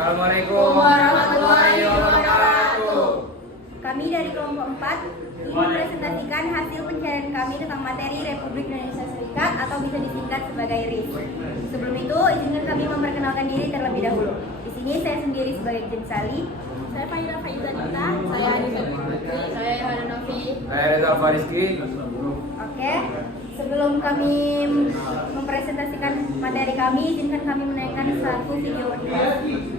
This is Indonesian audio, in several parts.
Assalamualaikum warahmatullahi wabarakatuh. Kami dari kelompok 4 ingin mempresentasikan hasil pencarian kami tentang materi Republik Indonesia Serikat atau bisa disingkat sebagai RIS. Sebelum itu, izinkan kami memperkenalkan diri terlebih dahulu. Di sini saya sendiri sebagai Jen Sali. Saya Fahira Faizanita. Saya Anissa Putri. Saya Yohana Novi. Saya Reza Fariski. Oke, sebelum kami mempresentasikan materi kami, izinkan kami menaikkan satu video animasi.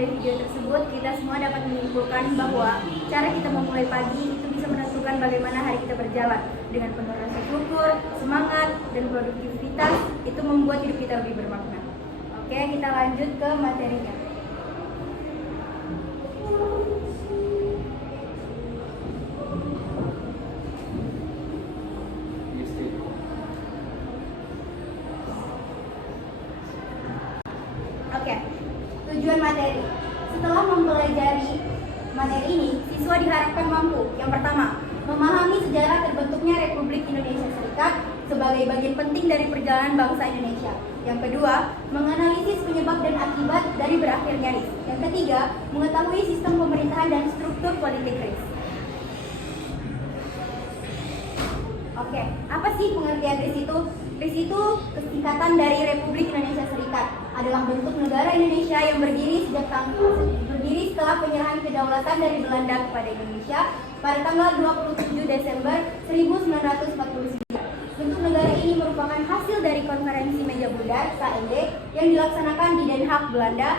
Dari video tersebut, kita semua dapat menyimpulkan bahwa cara kita memulai pagi itu bisa menentukan bagaimana hari kita berjalan. Dengan penuh rasa syukur, semangat, dan produktivitas, itu membuat hidup kita lebih bermakna. Oke, kita lanjut ke materinya. Oke, tujuan materi. Setelah mempelajari materi ini, siswa diharapkan mampu. Yang pertama, memahami sejarah terbentuknya Republik Indonesia Serikat sebagai bagian penting dari perjalanan bangsa Indonesia. Yang kedua, menganalisis penyebab dan akibat dari berakhirnya RIS. Yang ketiga, mengetahui sistem pemerintahan dan struktur politik RIS. Oke, apa sih pengertian RIS itu? RIS itu kesingkatan dari Republik Indonesia Serikat, adalah bentuk negara Indonesia yang berdiri setelah penyerahan kedaulatan dari Belanda kepada Indonesia pada tanggal 27 Desember 1949. Bentuk negara ini merupakan hasil dari konferensi meja bundar KMD yang dilaksanakan di Den Haag, Belanda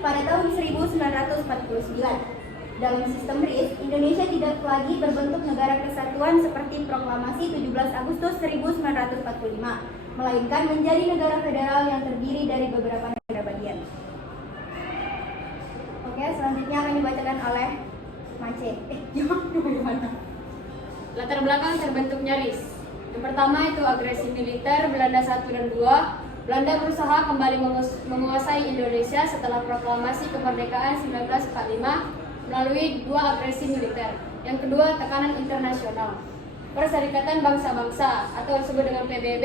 pada tahun 1949. Dalam sistem RIS, Indonesia tidak lagi berbentuk negara kesatuan seperti proklamasi 17 Agustus 1945, melainkan menjadi negara federal yang terdiri dari beberapa negara bagian. oleh Mance. Gimana? Latar belakang terbentuknya RIS. Yang pertama itu agresi militer Belanda 1 dan 2. Belanda berusaha kembali menguasai Indonesia setelah proklamasi kemerdekaan 1945 melalui 2 agresi militer. Yang kedua, tekanan internasional. Perserikatan Bangsa-Bangsa atau disebut dengan PBB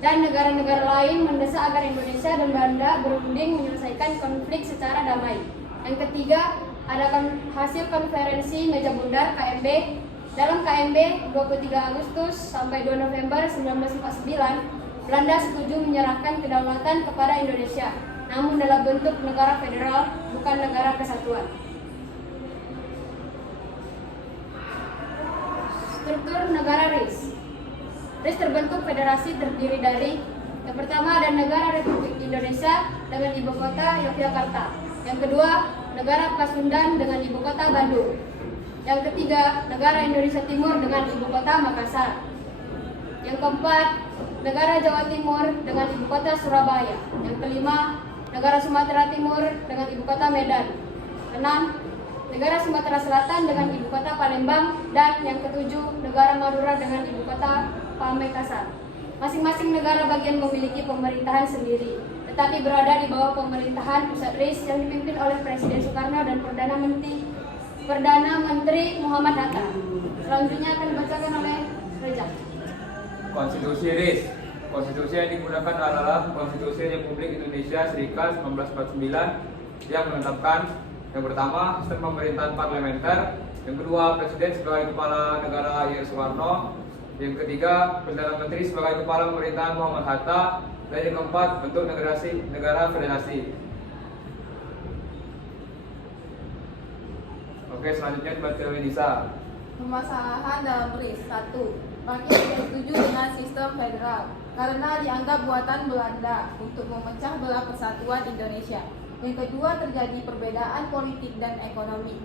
dan negara-negara lain mendesak agar Indonesia dan Belanda berunding menyelesaikan konflik secara damai. Yang ketiga, ada hasil konferensi meja bundar KMB. Dalam KMB 23 Agustus sampai 2 November 1949, Belanda setuju menyerahkan kedaulatan kepada Indonesia, namun dalam bentuk negara federal, bukan negara kesatuan. Struktur negara RIS. RIS terbentuk federasi terdiri dari yang pertama ada Negara Republik Indonesia dengan ibu kota Yogyakarta. Yang kedua, Negara Pasundan dengan ibu kota Bandung. Yang ketiga, Negara Indonesia Timur dengan ibu kota Makassar. Yang keempat, Negara Jawa Timur dengan ibu kota Surabaya. Yang kelima, Negara Sumatera Timur dengan ibu kota Medan. Enam, Negara Sumatera Selatan dengan ibu kota Palembang. Dan yang ketujuh, Negara Madura dengan ibu kota Pamekasan. Masing-masing negara bagian memiliki pemerintahan sendiri, tetapi berada di bawah pemerintahan pusat RIS yang dipimpin oleh Presiden Soekarno dan Perdana Menteri Muhammad Hatta. Selanjutnya akan dibacakan oleh Reza. Konstitusi RIS. Konstitusi yang digunakan adalah Konstitusi Republik Indonesia Serikat 1949 yang menetapkan yang pertama sistem pemerintahan parlementer, yang kedua presiden sebagai kepala negara Y. Soekarno, yang ketiga Perdana Menteri sebagai kepala pemerintahan Muhammad Hatta, dan yang keempat bentuk negara federasi. Oke, selanjutnya dibaca oleh Nisa. Permasalahan dalam RIS. 1. Rakyat tidak setuju dengan sistem federal karena dianggap buatan Belanda untuk memecah belah persatuan Indonesia. Yang kedua, terjadi perbedaan politik dan ekonomi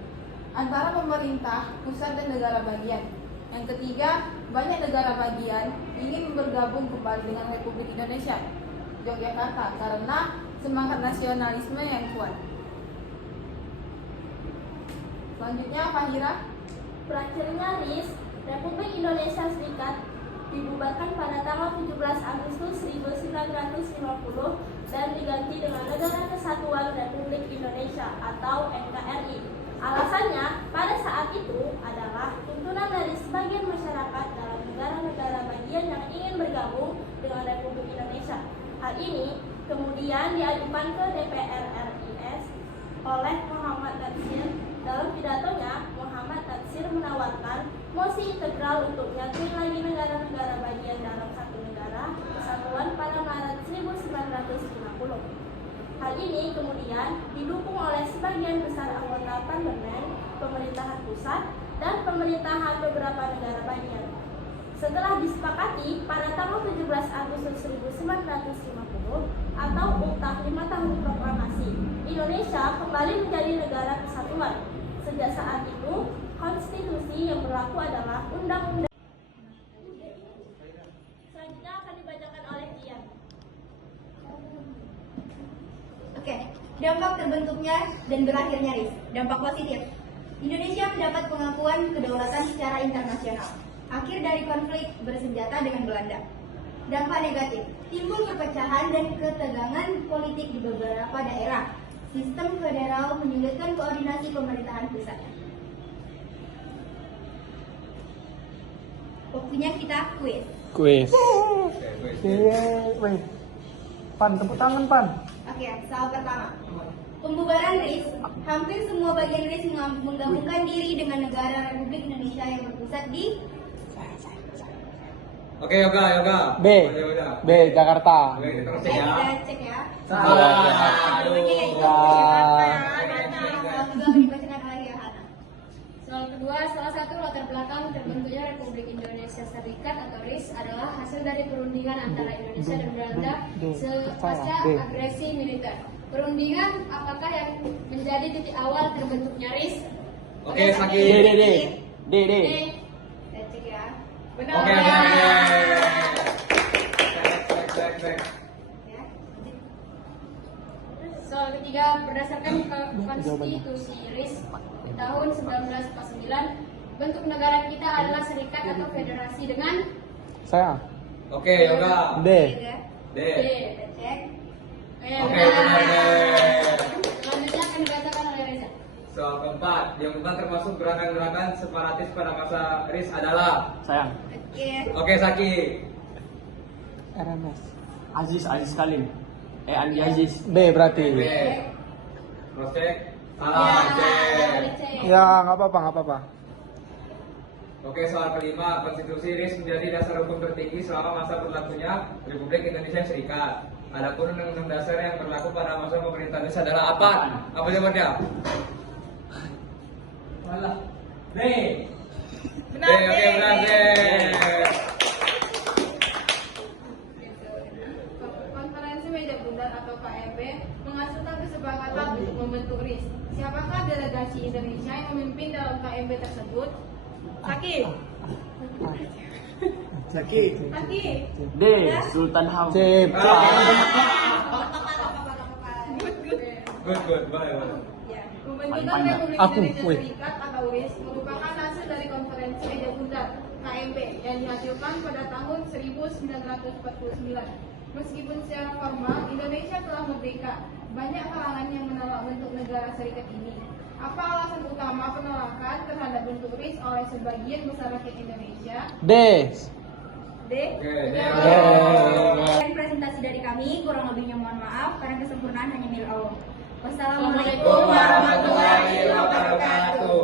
antara pemerintah pusat dan negara bagian. Yang ketiga, banyak negara bagian ingin bergabung kembali dengan Republik Indonesia Yogyakarta karena semangat nasionalisme yang kuat. Selanjutnya, Fahira. Berakhirnya RIS, Republik Indonesia Serikat dibubarkan pada tanggal 17 Agustus 1950 dan diganti dengan Negara Kesatuan Republik Indonesia atau NKRI. Alasannya pada saat itu adalah tuntunan dari sebagian masyarakat dalam negara-negara bagian yang ingin bergabung dengan Republik Indonesia. Hal ini kemudian diajukan ke DPR RI oleh Muhammad Natsir. Dalam pidatonya, Muhammad Natsir menawarkan mosi integral untuk menyatuin lagi negara-negara bagian dalam satu negara kesatuan pada Maret 1950. Hal ini kemudian didukung oleh sebagian besar anggota parlemen, pemerintahan pusat, dan pemerintahan beberapa negara bagian. Setelah disepakati pada tanggal 17 Agustus 1950 atau UKTA 5 tahun proklamasi, Indonesia kembali menjadi negara kesatuan. Sejak saat itu, konstitusi yang berlaku adalah Undang-Undang. Selanjutnya akan dibacakan oleh Dian. Oke, dampak terbentuknya dan berakhirnya RIS. Dampak positif. Indonesia mendapat pengakuan kedaulatan secara internasional. Akhir dari konflik bersenjata dengan Belanda. Dampak negatif. Timbul perpecahan dan ketegangan politik di beberapa daerah. Sistem federal menyulitkan koordinasi pemerintahan pusat. Waktunya kita kuis. Kuis. Oke, Pan, tepuk tangan, Pan. Oke, soal pertama. Pembubaran RIS, hampir semua bagian RIS menggabungkan diri dengan negara Republik Indonesia yang berpusat di Oke, Yoga. B. B. Jakarta. Oke, kita cek saya ya. sudah cek ya. Salah. Soal kedua, salah satu latar belakang terbentuknya Republik Indonesia Serikat atau RIS adalah hasil dari perundingan antara Indonesia dan Belanda pasca agresi militer. Perundingan apakah yang menjadi titik awal terbentuknya RIS? Oke, Saki. D. Saya cek ya. Benar. Oke. Cek. Ya. Soal ketiga, berdasarkan konstitusi RIS tahun 1949, bentuk negara kita adalah serikat atau federasi dengan Saya. Oke, Yoga. D. D. Cek. Oke, benar deh. Selanjutnya akan dibacakan oleh Reza. Soal keempat, yang keempat termasuk gerakan-gerakan separatis pada masa RIS adalah. Sayang. Oke. Oke, Saki. RMS. Aziz Kalim. Andi Aziz. B berarti. B. Cross check. Salah, C. Ya, nggak apa-apa. Oke, soal kelima, konstitusi RIS menjadi dasar hukum tertinggi selama masa berlakunya Republik Indonesia Serikat. Adapun undang-undang dasar yang berlaku pada masa pemerintahan Indonesia adalah apa? Apa jawabannya? Malah. D. Benar, D. Oke, benar D. Konferensi Meja Bundar atau KMP menghasilkan kesepakatan untuk membentuk RIS. Siapakah delegasi Indonesia yang memimpin dalam KMP tersebut? Saki. D. Sultan Hamid. C. Good. Boleh. Pembentukan Republik Aku, Indonesia woi. Serikat atau RIS merupakan hasil dari konferensi Meja Bundar KMP yang dihasilkan pada tahun 1949. Meskipun secara formal Indonesia telah merdeka, banyak kalangan yang menolak bentuk negara serikat ini. Apa alasan utama penolakan terhadap bentuk RIS oleh sebagian besar rakyat Indonesia? D. D. Oke, D. Sekian presentasi dari kami, kurang lebihnya mohon maaf karena kesempurnaan hanya milik Allah. Wassalamualaikum warahmatullahi wabarakatuh.